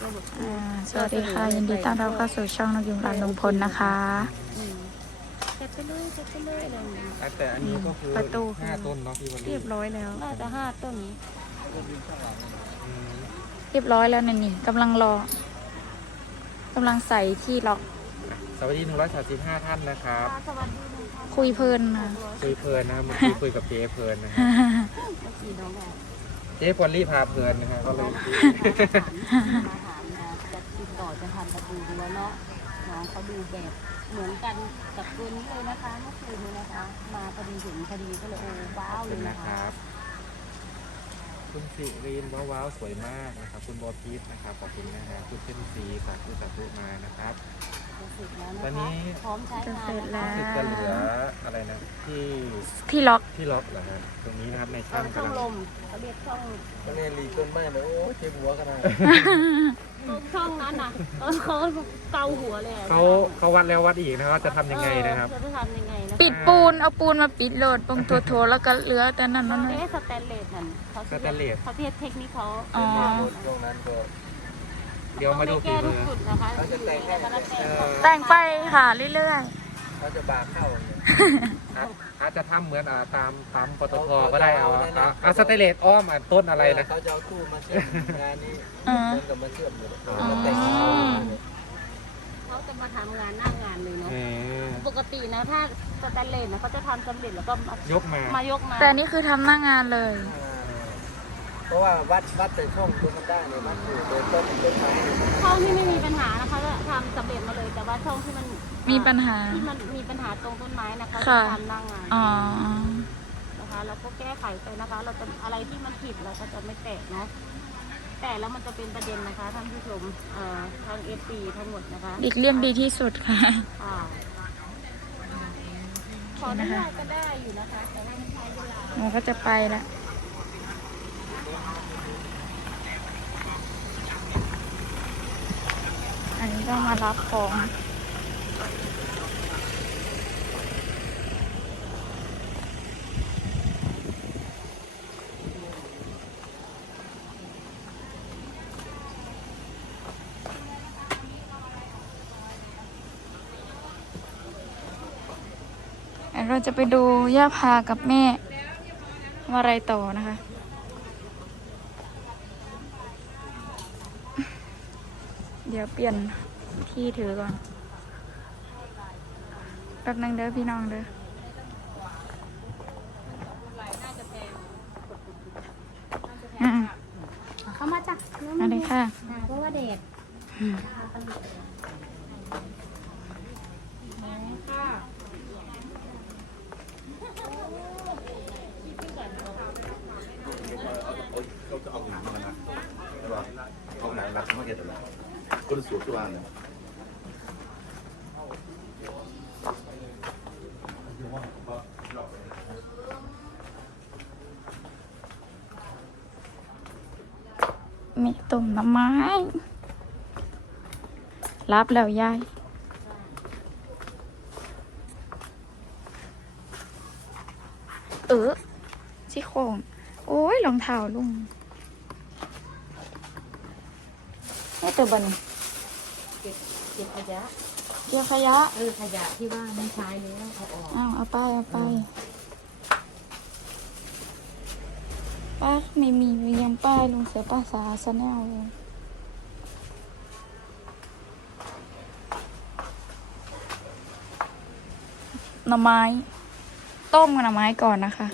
อ่าสวัสดีค่ะ ยินดีต้อนรับเข้าสู่ช่องนกยุงรันลุงพลนะคะ อืมจัดไปเลยจัดไปเลยอะไรอย่างเงี้ยแต่อันนี้ก็คือประตู ห้าต้นเนาะพี่วันเรียบร้อยแล้ว น่าจะห้าต้นนี้อืมเรียบร้อยแล้วนี่นี่กำลังรอกำลังใส่ที่ล็อกสวัสดีหนึ่งร้อยสามสิบห้าท่านนะครับคุยเพลินนะคุยเพลินนะครับเมื่อกี้คุยกับเจ๊เพลินนะฮะเมื่อกี้น้องบอก เจ๊พอลลี่พาเพลินนะฮะก็เลยมาถามนะจะติดต่อจะทำประตูรั้วเนาะน้องเขาดูแบบเหมือนกันกับตัวนี้เลยนะคะเมื่อคืนนี้นะคะ มาพอดีถึงพอดีก็เลยโอ้ว้าวขอบเลคุยณนะนะคะครับคุณสิรินว้าวว้าวสวยมากนะครับ คุณบอพีทนะครับขอบคุณนะฮะคุณเชนซีสาธุสาธุมานะครับ จะเสร็จแล้วนะตอนนี้คะพร้อมใช้จะงาเสร็นจนะแล้คะวรู้สึกจะเหลืออะไรนะที่ที่ล็อกที่ล็อกเหรอฮะตรงนี้นะครับในเอช่างอช่องกำลลังมเขาเรียกช่องก็เนี่ยรีต้นไม้เลยโอ้เจ็บหัวขนาดตรงช่องนั้นน่ะเออเขาเกาหัวเลยอะเขาเขาวัดแล้ววัดอีกนะครับว่าจะทำยังไงนะครับ เออจะทำยังไงนะปิดปูนเอาปูนมาปิดโหลดปงโถโถแล้วก็เหลือแต่นั่นนั่น เอ๊ะสแตนเลสนั่นเขาสแตนเลส เขาเทียบเทคนิคเขาอ๋อช่วงนั้นก็ เดี๋ยวมาดูต้องฝีไแก้ทุมืกอจุดนะคะอยู่ในแล้วก็แต่งเออแต่งไปค่ะเรื่อยเขาจะบาเข้าเนี่ยอาจอาจจะทำเหมือนอ่าตามปั๊มปตทก็ได้เอาอ่าเอาสเตนเลสอ้อมอะต้นอะไรนะ เขาจะเอาตู้มาเชื่อมงานนี้ๆอ่ามันกับมาเชื่อมอยู่อ๋อแล้วแต่งเขาเนี่ยเขาจะมาทำงานหน้างานเลยเนาะเออปกตินะถ้าสแตนเลสนะเขาจะทำสำเร็จแล้วก็มายกมา มายกมาแต่อันนี่คือทำหน้างานเลย เพราะว่าวัดวัดแต่ช่องดูมันได้เนี่ยวัดอยู่โดยต้นต้นไม้ช่องที่ไม่มีปัญหานะคะจะทำสำเร็จมาเลยแต่ว่าช่องที่มันมีปัญหาที่มันมีปัญหาตรงต้นไม้นะคะค่ะจะทำหน้างานอ๋อ นะคะเราก็แก้ไขไปนะคะ เราจะอะไรที่มันผิดเราก็จะไม่แตะเนาะแต่แล้วมันจะเป็นประเด็นนะคะท่านผู้ชมเอ่อทางเอฟซีทั้งหมดนะคะอีกเลี่ยงดีที่สุดค่ะ อ่าขออนุญาตก็ได้อยู่นะคะแต่ว่ามันใช้เวลา หนูก็จะไปแล้ว อันนี้ก็มารับของเราจะไปดูย่าพากับแม่ว่าอะไรต่อนะคะ ดี๋ยวเปลี่ยนที่ถือก่อน แป๊บนึงเด้อพี่น้องเด้ออ่าเข้ามาจ้ะมาเลยค่ะ เพราะว่าเด็ก 150 anni. Mẹ tùng nó mái Láp lèo เออซี่โคงโอ้ยรองเท้าลุงไม่ตัวบัน เก็บขยะเกี่ยวขยะเออขยะที่ว่าไม่ใช้แล้วเอาออกอ้าวเอาไปเอาไปป้าไม่มีมียังป้ายลุงเสือป้าสาสแนลเลยหน่อไม้ ต้มกับหน่อไม้ก่อนนะคะ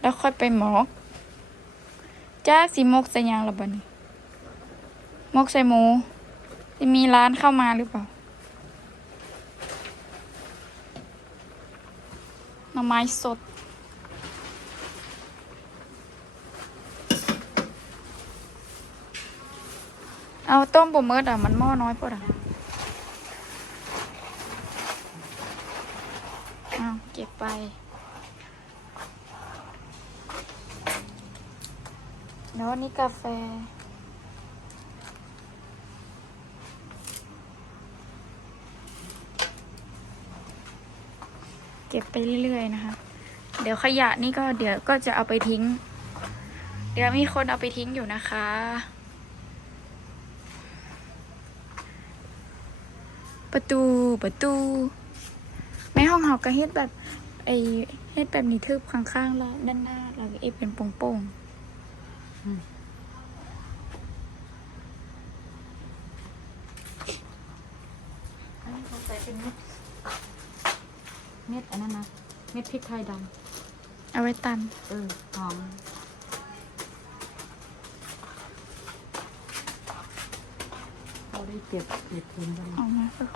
แล้วค่อยไปหมก จ้าสีมกใส่หยังละบัดนี้มกใส่หมูจะมีร้านเข้ามาหรือเปล่าหน่อไม้สด เอาต้มบะเมิดอะ มันหม้อน้อยปะอะเอาเก็บไป แล้วนนี้กาแฟ เก็บไปเรื่อยๆนะคะ เดี๋ยวขยะนี่ก็เดี๋ยวก็จะเอาไปทิ้ง เดี๋ยวมีคนเอาไปทิ้งอยู่นะคะประตูประตูแม่ห้องเฮาก็เฮ็ดแบบไอเฮ็ดแบบนี้ทึบข้างๆแล้วด้านหน้าแล้วก็เอเป็นโป่งๆ อันนี้เขาใส่เป็นเม็ด เม็ดอันนั้นนะ เม็ดพริกไทยดเอาไว้ตันำเออหอม เราได้เก็บเห็ดทิ้งกันเอามาสัก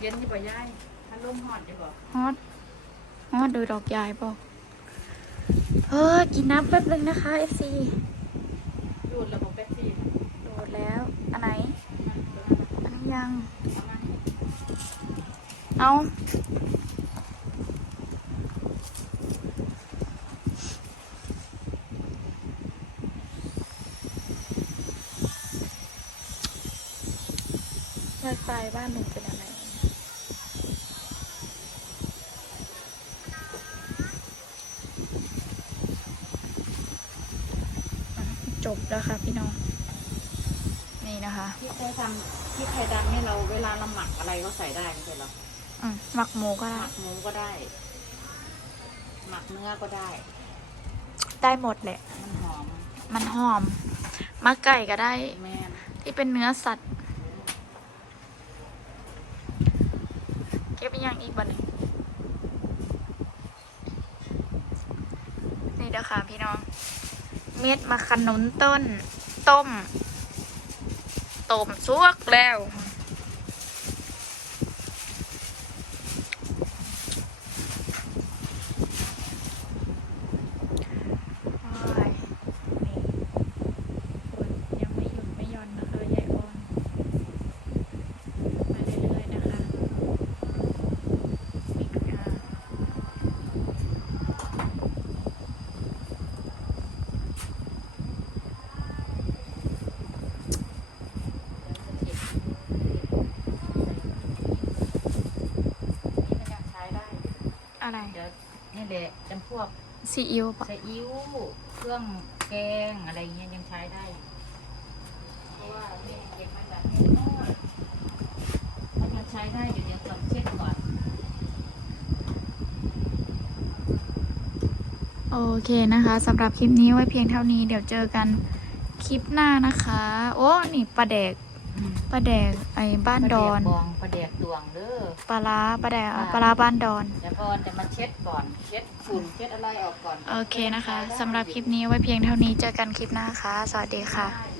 เย็นนี่ป่ะยายถ้าลมหอดดีกว่าฮอตฮอตดูดอกยายบอก เออกินน้ำแป๊บนึงนะคะ FC ดูดระบบแป๊บซี่โดดแล้ว อันไหน อันนี้ยัง เอาไวไฟบ้านหนูเป็นอะไร จบ แล้วค่ะพี่น้อง นี่นะคะที่เคยทำที่ไทยดำเนี่ยเราเวลาเราหมักอะไรก็ใส่ได้ไม่ใช่เหรออืมหมักหมูก็หได้ มักหมูก็ได้ หมักเนื้อก็ได้ ได้หมดแหละ มันหอมมันหอมมักไก่ก็ได้ แม่นที่เป็นเนื้อสัตว์ เก็บอีกอย่างอีกบ้านี่นี่เด้อค่ะพี่น้อง เม็ดมะขนุนต้น ต้ม ต้มซวกแล้ว โอ้ยนี่คนยังไม่หยุดไม่หย่อนนะคะยายออนมาเรื่อยๆนะคะอีกค่ะ อะไรเดี๋ยวนี่แหละจำพวกซีอิ๊วปะซีอิ๊วเครื่องแกงอะไรเงี้ยยังใช้ได้อยู่เพราะว่าแม่เก็บมาจากเมืองนอกมันยังใช้ได้อยู่เดี๋ยวต้องเช็ดก่อนโอเคนะคะสำหรับคลิปนี้ไว้เพียงเท่านี้เดี๋ยวเจอกันคลิปหน้านะคะ โอ้ นี่ปลาแดก ปลาแดกไอ้บ้านดอน ปลาแดกบองปลาแดกตวงเด้อ ปลาร้าปลาแดกปลาร้าบ้านดอน เดี๋ยวก่อนจะมาเช็ดก่อน เช็ดฝุ่นเช็ดอะไรออกก่อน โอเคนะคะสำหรับคลิปนี้ไว้เพียงเท่านี้เจอกันคลิปหน้าค่ะ สวัสดีค่ะได้อยู่